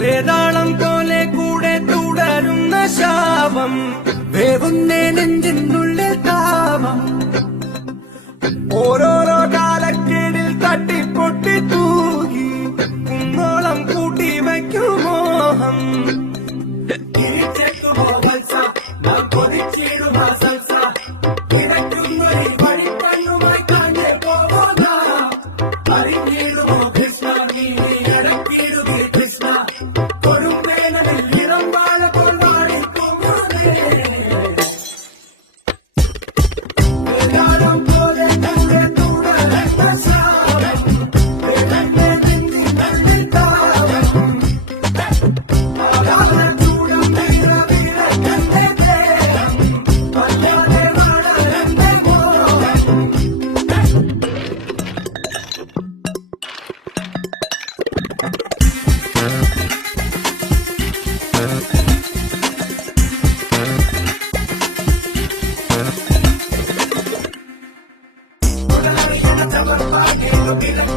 വേതാളം പോലെ കൂടെ തുടരുന്ന ശാപം, വേവുന്നേ നെഞ്ചിനുള്ളിൽ താപം. ഓരോരോ കാലക്കേടിൽ തട്ടിപ്പൊട്ടി തൂകി കുന്നോളം കൂട്ടി വയ്ക്കും മോഹം. Look at